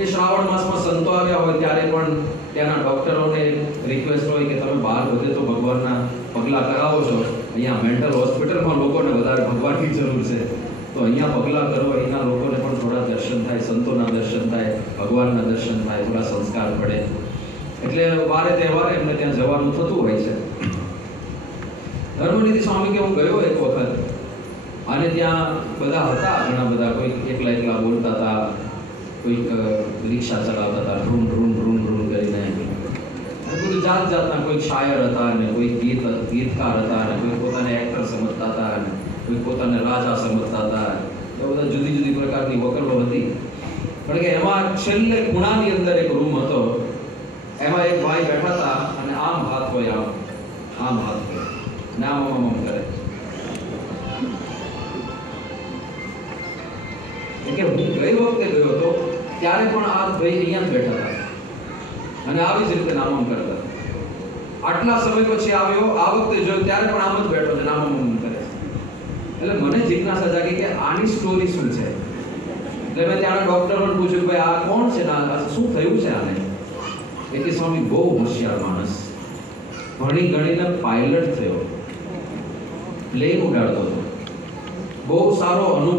એ શ્રાવણ માસમાં સંતો આવ્યા હોય ત્યારે પણ ત્યાંના ડૉક્ટરોને રિક્વેસ્ટ હોય કે તમે બહાર બધે તો ભગવાનના પગલાં કરાવો છો, અહીંયા મેન્ટલ હોસ્પિટલમાં લોકોને વધારે ભગવાનની જરૂર છે, તો અહીંયા પગલાં કરો, અહીંના લોકોને પણ થોડા દર્શન થાય, સંતોના દર્શન થાય, ભગવાનના દર્શન થાય, થોડા સંસ્કાર પડે. એટલે વારે તહેવારે એમને ત્યાં જવાનું થતું હોય છે. ધર્મનિધિ સ્વામી કે હું ગયો એક વખત, અને ત્યાં બધા હતા, ઘણા બધા, કોઈક એકલા બોલતા હતા, કોઈક રિક્ષા ચલાવતા હતા, રૂમ કરીને, બધું જાતના, કોઈક શાયર હતા ને કોઈક ગીતકાર હતા ને કોઈ પોતાને એક્ટર સમજતા હતા ને કોઈ પોતાને રાજા સમજતા હતા. એ બધા જુદી પ્રકારની વકલો હતી. પણ કે એમાં છેલ્લે ખૂણાની અંદર એક રૂમ હતો, એમાં એક ભાઈ બેઠા હતા અને આમ હાથ હોય, આમ હાથ હોય ને આમ કરે. કે હું ગઈ વખતે ગયો હતો ત્યારે પણ આ ભાઈ અહીંયા જ બેઠા હતા અને આવી જ રીતે નામમ કરતા. આટલા સમય પછી આવ્યો, આ વખતે જોયો ત્યારે પણ આમ જ બેઠો છે, નામમ કરે. એટલે મને જિજ્ઞાસા જાગી કે આની સ્ટોરી શું છે. એટલે મેં ત્યાં ડૉક્ટરોને પૂછ્યું, ભાઈ આ કોણ છે ને શું થયું છે આને? એટલે સ્વામી બહુ હોશિયાર માણસ, ભણી ગણીને પાયલટ થયો, પ્લેન ઉડાડતો હતો, બહુ સારો અનુભવ.